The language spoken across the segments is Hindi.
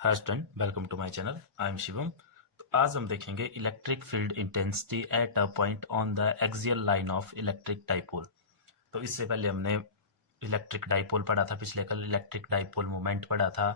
Hi student, welcome to my channel. I am Shivam. तो आज हम देखेंगे electric field intensity at a point on the axial line of electric dipole. तो इससे पहले हमने इलेक्ट्रिक डाइपोल पढ़ा था, पिछले कल इलेक्ट्रिक डाइपोल मोमेंट पढ़ा था,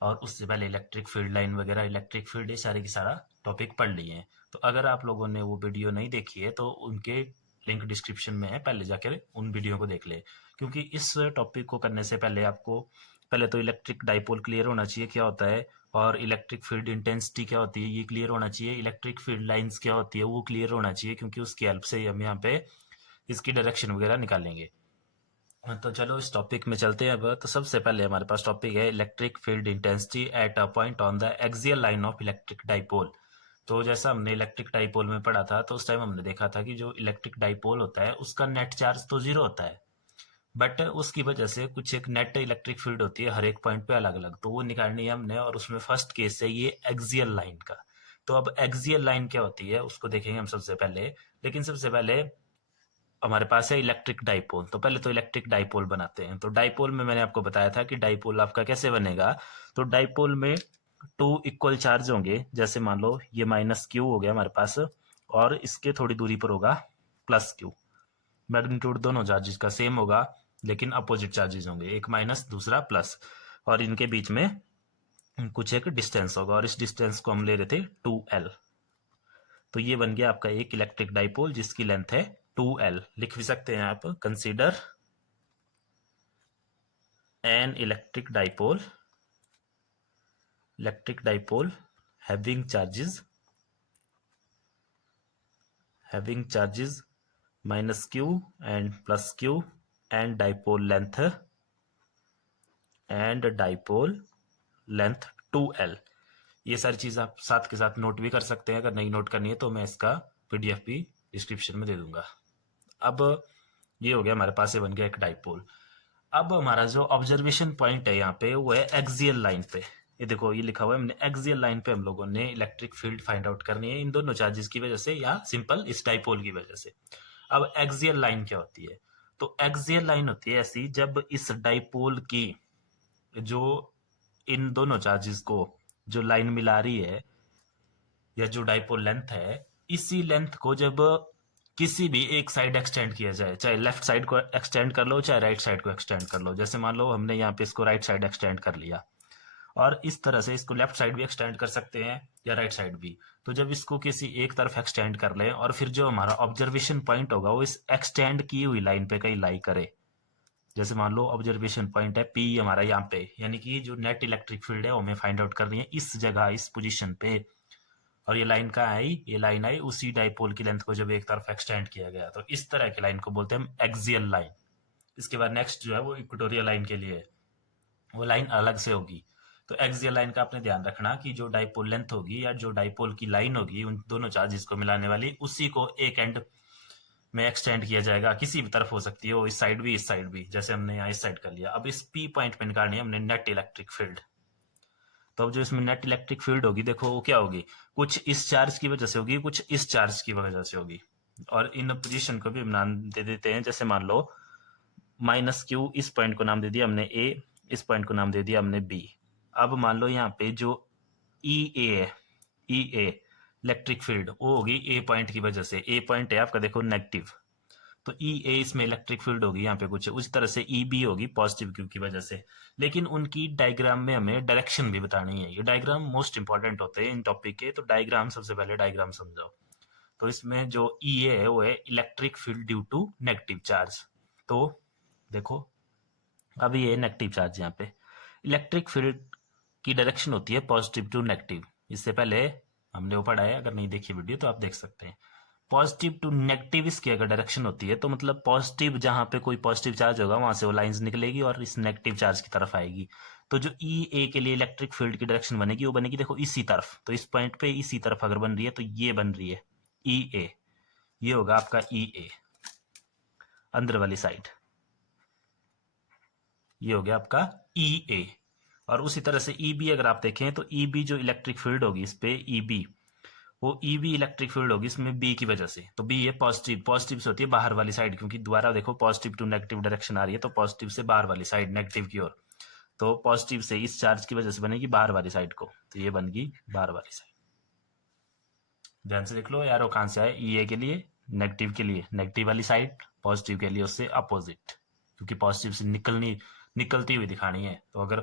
और उससे पहले इलेक्ट्रिक फील्ड लाइन वगैरह, इलेक्ट्रिक फील्ड, ये सारे की सारा टॉपिक पढ़ लिए हैं। तो अगर आप लोगों ने वो वीडियो नहीं देखी है तो उनके लिंक डिस्क्रिप्शन में है, पहले जाकर उन वीडियो को देख ले। क्योंकि इस टॉपिक को करने से पहले आपको पहले तो इलेक्ट्रिक डाइपोल क्लियर होना चाहिए क्या होता है, और इलेक्ट्रिक फील्ड इंटेंसिटी क्या होती है ये क्लियर होना चाहिए, इलेक्ट्रिक फील्ड लाइंस क्या होती है वो क्लियर होना चाहिए, क्योंकि उसकी हेल्प से हम यहाँ पे इसकी डायरेक्शन वगैरह निकालेंगे। तो चलो इस टॉपिक में चलते हैं। अब तो सबसे पहले हमारे पास टॉपिक है electric field intensity at a point on the axial line of electric dipole. तो जैसा हमने इलेक्ट्रिक डाइपोल में पढ़ा था, तो उस टाइम हमने देखा था कि जो इलेक्ट्रिक डाइपोल होता है उसका नेट चार्ज तो जीरो होता है, बट उसकी वजह से कुछ एक नेट इलेक्ट्रिक फील्ड होती है हर एक पॉइंट पे अलग अलग, तो वो निकालनी है हमने। और उसमें फर्स्ट केस है ये एक्सियल लाइन का। तो अब एक्सियल लाइन क्या होती है उसको देखेंगे हम सबसे पहले। लेकिन सबसे पहले हमारे पास है इलेक्ट्रिक डाइपोल। तो पहले तो इलेक्ट्रिक डाइपोल बनाते हैं। तो डाइपोल में मैंने आपको बताया था कि डाइपोल आपका कैसे बनेगा। तो डाइपोल में टू इक्वल चार्ज होंगे, जैसे मान लो ये माइनस क्यू हो गया हमारे पास, और इसके थोड़ी दूरी पर होगा प्लस क्यू। मैग्नीट्यूड दोनों चार्जेस का सेम होगा, लेकिन अपोजिट चार्जेस होंगे, एक माइनस दूसरा प्लस, और इनके बीच में कुछ एक डिस्टेंस होगा, और इस डिस्टेंस को हम ले रहे थे 2L। तो ये बन गया आपका एक इलेक्ट्रिक डाइपोल जिसकी लेंथ है 2L। लिख भी सकते हैं आप, consider an electric dipole having charges minus Q and plus Q and dipole length 2L। ये सारी चीज आप साथ के साथ नोट भी कर सकते हैं। अगर नहीं नोट करनी है तो मैं इसका PDF भी डिस्क्रिप्शन में दे दूंगा। अब ये हो गया हमारे पास, ये बन गया एक डाइपोल। अब हमारा जो ऑब्जर्वेशन पॉइंट है यहाँ पे वो है एक्सियल लाइन पे। ये देखो ये लिखा हुआ है, हमने एक्सियल लाइन पे हम लोगों ने इलेक्ट्रिक फील्ड फाइंड आउट करनी है इन दोनों चार्जेस की वजह से, या सिंपल इस डाइपोल की वजह से। अब एक्सियल लाइन क्या होती है? तो एक्सियल लाइन होती है ऐसी जब इस डाइपोल की जो इन दोनों चार्जेस को जो लाइन मिला रही है, या जो डाइपोल लेंथ है, इसी लेंथ को जब किसी भी एक साइड एक्सटेंड किया जाए, चाहे लेफ्ट साइड को एक्सटेंड कर लो चाहे राइट साइड को एक्सटेंड कर लो। जैसे मान लो हमने यहाँ पे इसको राइट साइड एक्सटेंड कर लिया, और इस तरह से इसको लेफ्ट साइड भी एक्सटेंड कर सकते हैं या राइट साइड भी। तो जब इसको किसी एक तरफ एक्सटेंड कर लें, और फिर जो हमारा ऑब्जर्वेशन पॉइंट होगा वो इस एक्सटेंड की हुई लाइन पे कहीं लाई करे। जैसे मान लो ऑब्जर्वेशन पॉइंट है P हमारा यहाँ पे, यानी कि जो नेट इलेक्ट्रिक फील्ड है वो हमें फाइंड आउट करनी है इस जगह, इस पोजीशन पे। और ये लाइन कहाँ आई? ये लाइन आई उसी डाइपोल की लेंथ को जब एक तरफ एक्सटेंड किया गया। तो इस तरह की लाइन को बोलते हैं हम एक्सियल लाइन। इसके बाद नेक्स्ट जो है वो इक्वेटोरियल लाइन के लिए है, वो लाइन अलग से होगी। तो एक्सियल लाइन का आपने ध्यान रखना कि जो डाइपोल लेंथ होगी या जो डाइपोल की लाइन होगी उन दोनों चार्जेस को मिलाने वाली, उसी को एक एंड में एक्सटेंड किया जाएगा। किसी भी तरफ हो सकती है वो, इस साइड भी इस साइड भी, जैसे हमने यहाँ इस साइड कर लिया। अब इस P पॉइंट पे निकालनी है हमने नेट इलेक्ट्रिक फील्ड। तो अब जो इसमें नेट इलेक्ट्रिक फील्ड होगी, देखो वो क्या होगी, कुछ इस चार्ज की वजह से होगी, कुछ इस चार्ज की वजह से होगी। और इन पोजीशन को भी हम नाम दे देते हैं। जैसे मान लो माइनस क्यू, इस पॉइंट को नाम दे दिया हमने A, इस पॉइंट को नाम दे दिया हमने B। अब मान लो यहाँ पे जो EA है, EA इलेक्ट्रिक फील्ड, वो होगी A पॉइंट की वजह से। A पॉइंट है आपका देखो नेगेटिव, तो EA इसमें इलेक्ट्रिक फील्ड होगी यहाँ पे कुछ उस तरह से। EB होगी पॉजिटिव क्यू की वजह से। लेकिन उनकी डायग्राम में हमें डायरेक्शन भी बतानी है। ये डायग्राम मोस्ट इंपॉर्टेंट होते हैं इन टॉपिक के, तो डायग्राम सबसे पहले डायग्राम समझाओ। तो इसमें जो EA है वो है electric field due to negative charge. तो देखो अब ये नेगेटिव चार्ज, यहाँ पे इलेक्ट्रिक फील्ड की डायरेक्शन होती है पॉजिटिव टू नेगेटिव। इससे पहले हमने वो पढ़ा है, अगर नहीं देखी वीडियो तो आप देख सकते हैं। पॉजिटिव टू नेगेटिव इसकी अगर डायरेक्शन होती है तो मतलब पॉजिटिव, जहां पे कोई पॉजिटिव चार्ज होगा वहां से वो लाइंस निकलेगी और इस नेगेटिव चार्ज की तरफ आएगी। तो जो EA के लिए इलेक्ट्रिक फील्ड की डायरेक्शन बनेगी वो बनेगी देखो इसी तरफ। तो इस पॉइंट पे इसी तरफ अगर बन रही है तो ये बन रही है EA, ये होगा आपका EA अंदर वाली साइड, ये हो गया आपका EA। और उसी तरह से EB अगर आप देखें तो EB जो इलेक्ट्रिक फील्ड होगी इस पे EB, वो EB इलेक्ट्रिक फील्ड होगी इसमें B की वजह से। तो B ये पॉजिटिव से होती है बाहर वाली साइड, क्योंकि दोबारा देखो पॉजिटिव टू नेगेटिव डायरेक्शन आ रही है, तो पॉजिटिव से बाहर वाली साइड नेगेटिव की ओर। तो पॉजिटिव से इस चार्ज की वजह से बनेगी बाहर वाली साइड को, तो ये बन गई बाहर वाली साइड। ध्यान से देख लो यार, वो कहाँ से आए, ई ए के लिए नेगेटिव के लिए नेगेटिव वाली साइड, पॉजिटिव के लिए उससे अपोजिट, क्योंकि पॉजिटिव से निकलती हुई दिखानी है। तो अगर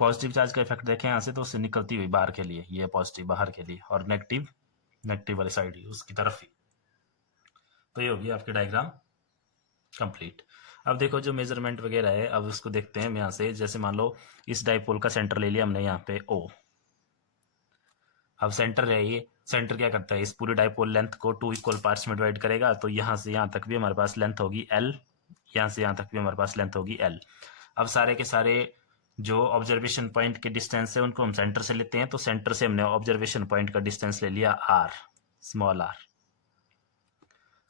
पॉजिटिव चार्ज का इफेक्ट देखें यहाँ से, तो उससे निकलती हुई बाहर के लिए, ये पॉजिटिव बाहर के लिए, और नेगेटिव वाली साइड ही उसकी तरफ ही। तो ये होगी आपकी डायग्राम कंप्लीट। अब देखो जो मेजरमेंट वगैरह है, अब उसको देखते हैं हम यहाँ से। जैसे मान लो इस डाइपोल का सेंटर ले लिया हमने यहाँ पे O। अब सेंटर है ये, सेंटर क्या करता है, इस पूरी डाइपोल लेंथ को 2 इक्वल पार्ट्स में डिवाइड करेगा। तो यहाँ से यहाँ तक भी हमारे पास लेंथ होगी L, यहाँ से यहाँ तक भी हमारे पास लेंथ होगी L। अब सारे के सारे जो ऑब्जर्वेशन पॉइंट के डिस्टेंस है उनको हम सेंटर से लेते हैं। तो सेंटर से हमने ऑब्जर्वेशन पॉइंट का डिस्टेंस ले लिया R, small r।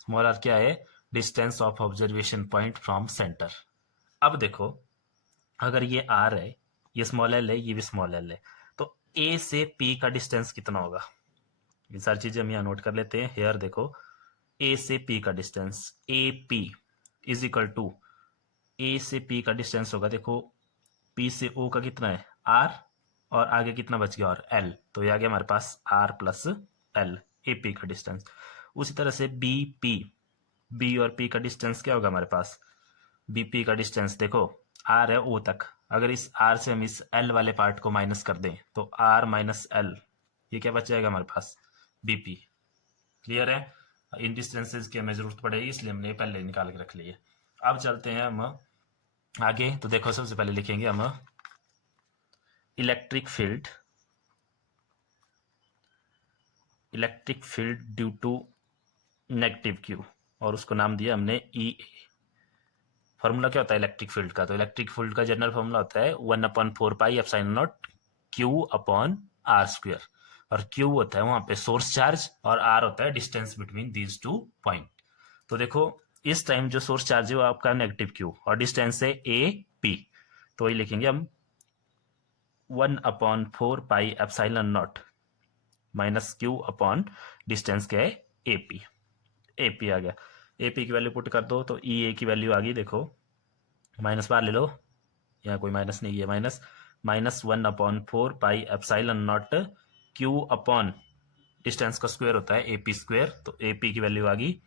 Small r क्या है, distance of observation point from centre. अब देखो अगर ये r है, ये स्मॉल l है, ये भी स्मॉल l है, तो a से p का डिस्टेंस कितना होगा, ये सारी चीजें हम यहाँ नोट कर लेते हैं। हेयर देखो a से p का distance, A P is equal to, a से p का डिस्टेंस होगा, देखो p से o का कितना है r, और आगे कितना बच गया और l, तो ये आ गया हमारे पास r plus l, A P का डिस्टेंस। उसी तरह से b और p का डिस्टेंस क्या होगा हमारे पास, bp का डिस्टेंस देखो r है o तक, अगर इस r से हम इस l वाले पार्ट को माइनस कर दें तो r माइनस l, ये क्या बच जाएगा हमारे पास bp। क्लियर है, इन डिस्टेंसेस की हमें जरूरत पड़ेगी, इसलिए हमने पहले निकाल के रख लिए। अब चलते हैं हम आगे। तो देखो सबसे पहले लिखेंगे हम electric field due to negative Q, और उसको नाम दिया हमने ई ए। फॉर्मूला क्या होता है इलेक्ट्रिक फील्ड का, तो इलेक्ट्रिक फील्ड का जनरल फॉर्मूला होता है 1/4πε0 Q/r², और Q होता है वहां पे सोर्स चार्ज, और R होता है distance between these two point. तो देखो इस टाइम जो सोर्स चार्ज है वो आपका नेगेटिव Q, और डिस्टेंस है AP, तो ये लिखेंगे हम 1/4πε0 माइनस Q अपॉन डिस्टेंस क्या है AP। AP आ गया, AP की वैल्यू पुट कर दो तो EA की वैल्यू आ गई, देखो माइनस बाहर ले लो, यहाँ कोई माइनस नहीं है, माइनस 1/4πε0 Q अपॉन डिस्टेंस का स्क्वायर होता है AP स्क्वायर, तो AP की वैल्यू आ गई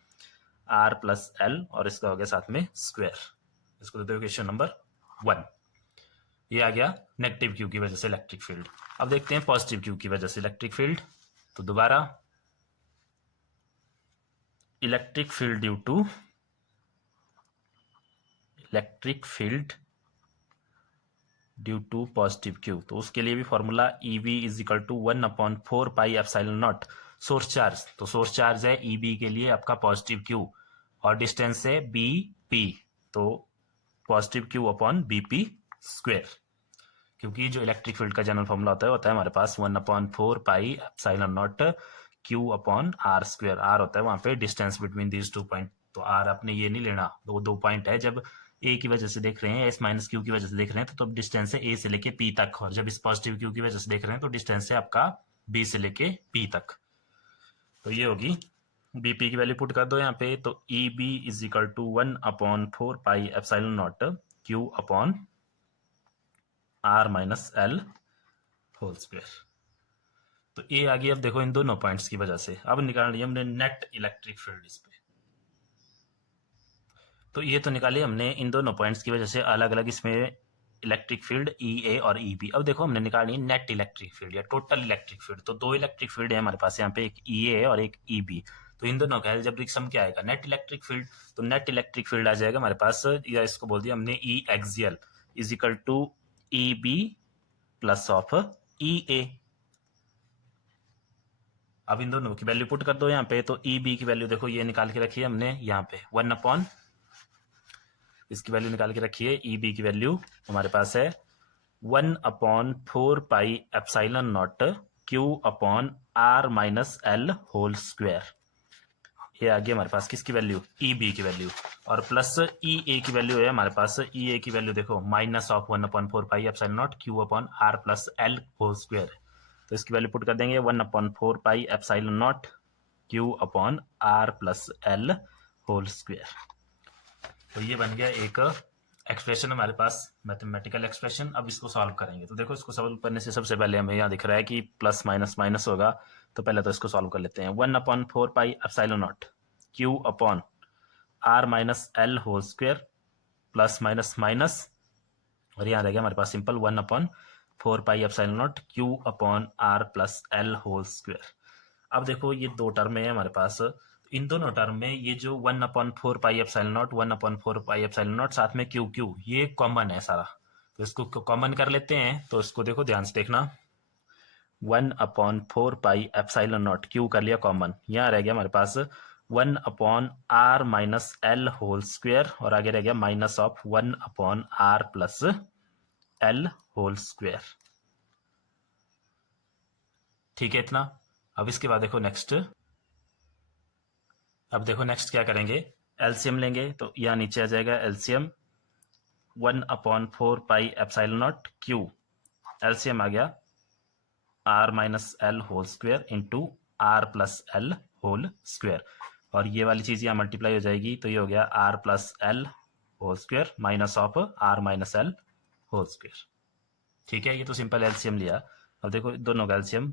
R प्लस L, और इसका हो गया साथ में स्क्वायर। इसको देते हो क्वेश्चन नंबर 1। ये आ गया नेगेटिव Q की वजह से इलेक्ट्रिक फील्ड। अब देखते हैं पॉजिटिव Q की वजह से इलेक्ट्रिक फील्ड। तो दोबारा electric field due to positive Q, तो उसके लिए भी formula EB is equal to 1/4πε0 source charge. तो सोर्स चार्ज है EB के लिए आपका पॉजिटिव Q, और डिस्टेंस है BP, तो positive Q upon BP square, क्योंकि जो इलेक्ट्रिक फील्ड का जनरल फॉर्मूला होता है हमारे पास 1/4πε0 Q अपॉन R²। R होता है वहां पे distance between these two point, तो R आपने ये नहीं लेना, दो पॉइंट है, जब A की वजह से देख रहे हैं, S माइनस Q की वजह से देख रहे हैं, तो डिस्टेंस है A से लेके P तक, और जब इस पॉजिटिव Q की वजह से देख रहे हैं तो डिस्टेंस है आपका B से लेके P तक। तो ये होगी BP की वैल्यू पुट कर दो यहाँ पे, तो EB is equal to 1/4πε0 Q upon R minus L whole square. तो ये आ गई। अब देखो इन दोनों पॉइंट्स की वजह से अब निकाल लिया हमने नेट इलेक्ट्रिक फील्ड इस पे। तो ये तो निकाली हमने इन दोनों पॉइंट्स की वजह से अलग अलग इसमें इलेक्ट्रिक फील्ड EA और EB। अब देखो हमने निकाली नेट इलेक्ट्रिक फील्ड या टोटल इलेक्ट्रिक फील्ड। तो दो इलेक्ट्रिक फील्ड है हमारे पास यहाँ पे, एक EA है और एक EB। तो इन दोनों का एल्जेब्रिक सम क्या आएगा, नेट इलेक्ट्रिक फील्ड। तो नेट इलेक्ट्रिक फील्ड आ जाएगा हमारे पास, या इसको बोल दिया हमने E axial is equal to EB plus of EA। अब इन दोनों की वैल्यू पुट कर दो यहाँ पे, तो EB की वैल्यू देखो ये निकाल के रखी है हमने यहाँ पे 1 अपॉन, इसकी वैल्यू निकाल के रखी है। EB की वैल्यू हमारे पास है 1/4πε0 Q upon R minus L whole square. ये आ गया हमारे पास किसकी वैल्यू, EB की वैल्यू, और प्लस EA की वैल्यू है हमारे पास। EA की वैल्यू देखो minus of 1/4πε0 Q upon R plus L whole square. तो इसकी वैल्यू पुट कर देंगे 1/4πε0 Q upon R plus L whole square. तो ये बन गया एक एक्सप्रेशन हमारे पास मैथमेटिकल एक्सप्रेशन। अब इसको सॉल्व करेंगे तो देखो, इसको सॉल्व करने से सबसे पहले हमें यहाँ दिख रहा है कि प्लस माइनस माइनस होगा, तो पहले तो इसको सॉल्व कर लेते हैं। 1/4 pi epsilon naught Q upon R minus L whole square plus minus minus, और यहाँ रह गया हमारे पास simple 1/4 pi epsilon naught Q upon R plus L whole square. अब देखो ये दो टर्म है हमारे पास, इन दोनों टर्म में ये जो 1/4 pi epsilon not 1/4 pi epsilon not साथ में क्यू क्यू ये कॉमन है सारा, तो इसको कॉमन कर लेते हैं। तो इसको देखो ध्यान से देखना, 1/4 पाई एप्सिलॉन नॉट क्यू कर लिया कॉमन, यहाँ रह गया हमारे पास 1/r minus L whole square, और आगे रह गया minus of 1/r plus L whole square. ठीक है इतना। अब इसके बाद देखो नेक्स्ट, अब देखो नेक्स्ट क्या करेंगे, एलसीएम लेंगे। तो यहाँ नीचे आ जाएगा LCM 1/4 pi epsilon naught Q, LCM आ गया R minus L whole square into R plus L whole square, और ये वाली चीज यहाँ मल्टीप्लाई हो जाएगी, तो ये हो गया R plus L whole square minus of R minus L whole square. ठीक है, ये तो सिंपल एलसीएम लिया। अब देखो दोनों का एलसीएम,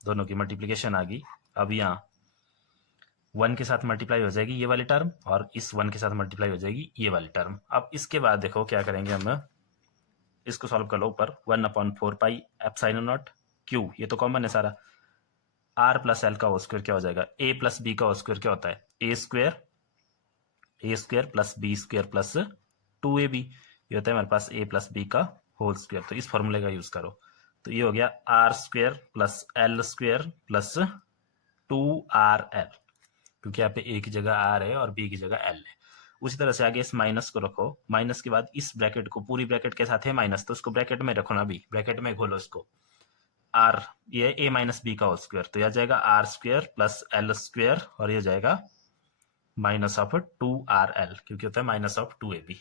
दोनों की मल्टीप्लीकेशन आ गई। अब यहाँ 1 के साथ मल्टीप्लाई हो जाएगी ये वाली टर्म, और इस 1 के साथ मल्टीप्लाई हो जाएगी ये वाली टर्म। अब इसके बाद देखो क्या करेंगे हम, इसको सॉल्व कर लो ऊपर 1/4 पाई एप्सिलॉन नॉट क्यू, ये तो कॉमन है सारा, आर प्लस एल का होल स्क्वायर क्या हो जाएगा, ए प्लस बी का होल स्क्वायर क्या होता है, A square plus B square plus 2ab, ये होता है हमारे पास ए प्लस बी का होल स्क्वायर। तो इस फॉर्मूले का यूज करो, तो ये हो गया R square plus L square plus 2rl, क्योंकि यहाँ पे ए की जगह आर है और बी की जगह एल है। उसी तरह से आगे इस माइनस को रखो, माइनस के बाद इस ब्रैकेट को, पूरी ब्रैकेट के साथ है माइनस, तो उसको ब्रैकेट में रखो ना, अभी ब्रैकेट में खोलो इसको, आर ये ए माइनस बी का होल स्क्वायर, तो यह जाएगा R square plus L square, और ये जाएगा माइनस ऑफ 2rl, क्योंकि होता है माइनस ऑफ 2ab।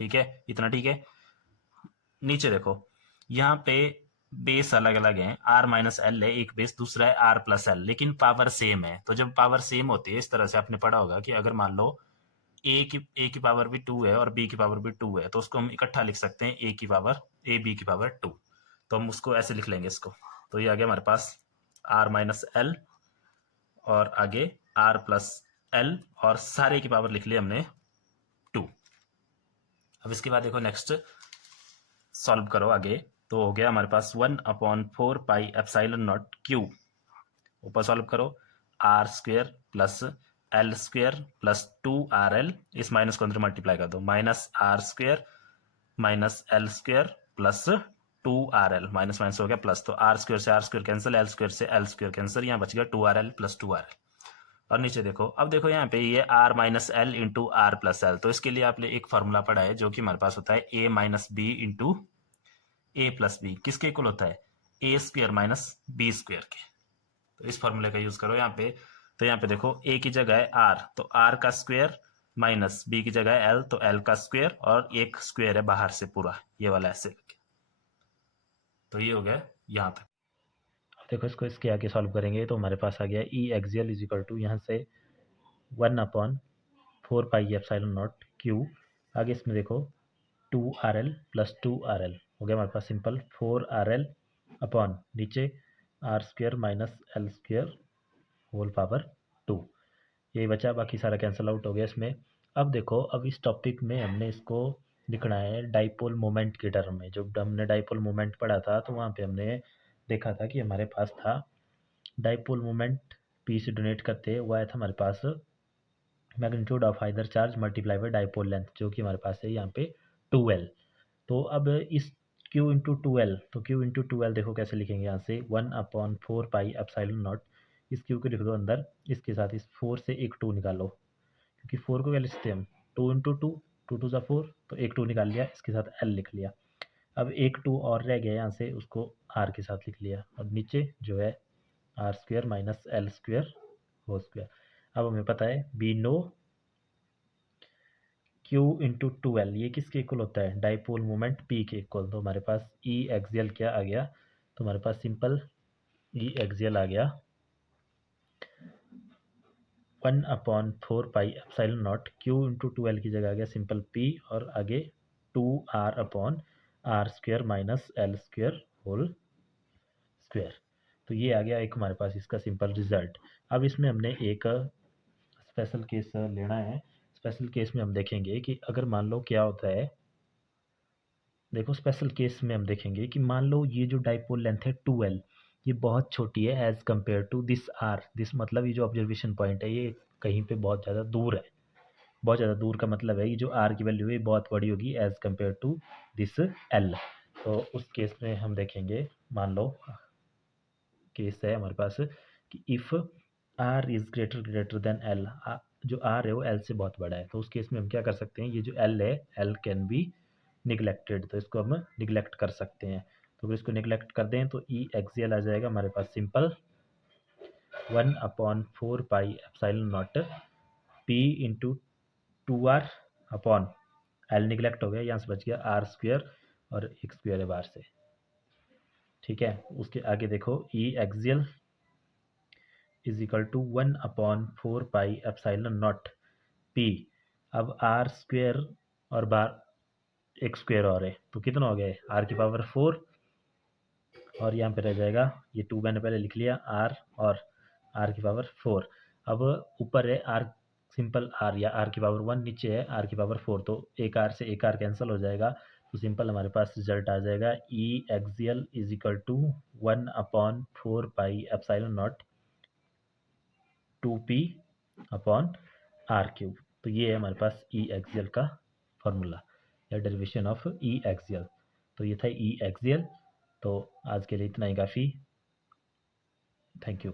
ठीक है, इतना ठीक है। नीचे देखो, यहाँ पे बेस अलग अलग है, आर माइनस एल है एक बेस, दूसरा है आर प्लस एल, लेकिन पावर सेम है। तो जब पावर सेम होती है, इस तरह से आपने पढ़ा होगा कि अगर मान लो ए की पावर भी 2 है और बी की पावर भी 2 है, तो उसको हम इकट्ठा लिख सकते हैं ए बी की पावर 2, तो हम उसको ऐसे लिख लेंगे इसको। तो ये आ गया हमारे पास आर माइनस एल और आगे आर प्लस एल, और सारे की पावर लिख ली हमने 2। अब इसके बाद देखो नेक्स्ट सॉल्व करो आगे, तो हो गया हमारे पास 1/4 पाई एप्सिलॉन नॉट क्यू, ऊपर सॉल्व करो, R square plus L square plus 2rl, इस माइनस को अंदर मल्टीप्लाई कर दो, minus R square minus L square plus 2rl, minus minus हो गया प्लस, तो आर स्क्वेयर से R square cancel, L square से एल स्क्वेयर कैंसिल, यहाँ बच गया 2rl प्लस 2rl। और नीचे देखो, अब देखो यहाँ पे ये R minus L into R plus L, तो इसके लिए आपने एक फॉर्मूला पढ़ा है जो कि हमारे पास होता है ए माइनस बी इंटू ए प्लस बी, किसके इक्वल होता है, ए स्क्वेयर माइनस बी स्क्वेयर के। तो इस फॉर्मूले का यूज करो यहाँ पे। तो यहाँ पे देखो ए की जगह है आर, तो आर का स्क्वायर माइनस बी की जगह है एल, तो एल का स्क्वायर, और एक स्क्वायर है बाहर से पूरा ये वाला ऐसे। तो ये हो गया यहाँ तक। देखो इसको इसके आगे सॉल्व करेंगे तो हमारे पास आ गया ई एक्सियल इज इक्वल टू, यहाँ से 1/4 पाई एप्सिलॉन नॉट क्यू, आगे इसमें देखो 2rl प्लस 2rl हो गया हमारे पास सिंपल 4rl अपॉन नीचे R square minus L square whole power 2, यही बचा, बाकी सारा कैंसिल आउट हो गया इसमें। अब देखो, अब इस टॉपिक में हमने इसको लिखना है डाइपोल मोमेंट के टर्म में। जब हमने डाइपोल मोमेंट पढ़ा था तो वहाँ पे हमने देखा था कि हमारे पास था डाइपोल मोमेंट पी से डोनेट करते हुआ था हमारे पास magnitude of either charge multiply by dipole length, जो कि हमारे पास है यहाँ पे 2l। तो अब इस q इंटू 2l, तो q इंटू 2l देखो कैसे लिखेंगे, यहाँ से 1/4 पाई एप्सिलॉन नॉट, इस q को लिख दो अंदर, इसके साथ इस 4 से एक 2 निकालो, क्योंकि 4 को क्या लिखते हैं हम, 2 इंटू 2, 2 × 4, तो एक 2 निकाल लिया, इसके साथ l लिख लिया। अब एक 2 और रह गया यहाँ से, उसको r के साथ लिख लिया, और नीचे जो है R square minus L square whole square. अब हमें पता है be no Q into 2l ये किसके इक्वल होता है, डाइपोल मोमेंट P के इक्वल। तो हमारे पास E एक्सियल क्या आ गया, तो हमारे पास सिंपल E एक्सियल आ गया 1/4 pi epsilon not Q into 2l की जगह आ गया सिंपल P, और आगे 2r upon R square minus L square whole square. तो ये आ गया एक हमारे पास इसका सिंपल रिजल्ट। अब इसमें हमने एक स्पेशल केस लेना है। स्पेशल केस में हम देखेंगे कि अगर मान लो क्या होता है, देखो स्पेशल केस में हम देखेंगे कि मान लो ये जो डाइपोल लेंथ है 2l, ये बहुत छोटी है as compare to this r। This मतलब ये जो ऑब्जर्वेशन पॉइंट है ये कहीं पे बहुत ज़्यादा दूर है। बहुत ज़्यादा दूर का मतलब है ये जो r की वैल्यू है बहुत बड़ी होगी as compare to this l। तो उस केस में हम देखेंगे, मान लो केस है हमारे पास कि if r is greater than l, जो r है वो l से बहुत बड़ा है। तो उस केस में हम क्या कर सकते हैं, ये जो l है l कैन बी निगलेक्टेड, तो इसको हम निगलेक्ट कर सकते हैं। तो अगर इसको निगलेक्ट कर दें तो ई एक्सियल आ जाएगा हमारे पास simple 1/4 pi epsilon naught P into 2r upon L neglect हो गया, यहाँ से बच गया आर स्क्वेयर और एक स्क्वेयर है बाहर से। ठीक है, उसके आगे देखो E axial is equal to 1/4 pi epsilon naught P. अब आर स्क्वेयर और बार एक स्क्वेयर और है तो कितना हो गया है आर की पावर 4, और यहाँ पे रह जाएगा ये 2 मैंने पहले लिख लिया आर और आर की पावर 4। अब ऊपर है आर सिंपल आर या आर की पावर 1, नीचे है आर की पावर 4, तो एक आर से एक आर कैंसिल हो जाएगा। तो सिंपल हमारे पास रिजल्ट आ जाएगा E axial is equal to 1/4 pi epsilon naught 2p upon R cube. तो ये है हमारे पास ई एक्सियल का फॉर्मूला या डेरिवेशन ऑफ ई एक्सियल। तो ये था ई एक्सियल। तो आज के लिए इतना ही काफ़ी। Thank you.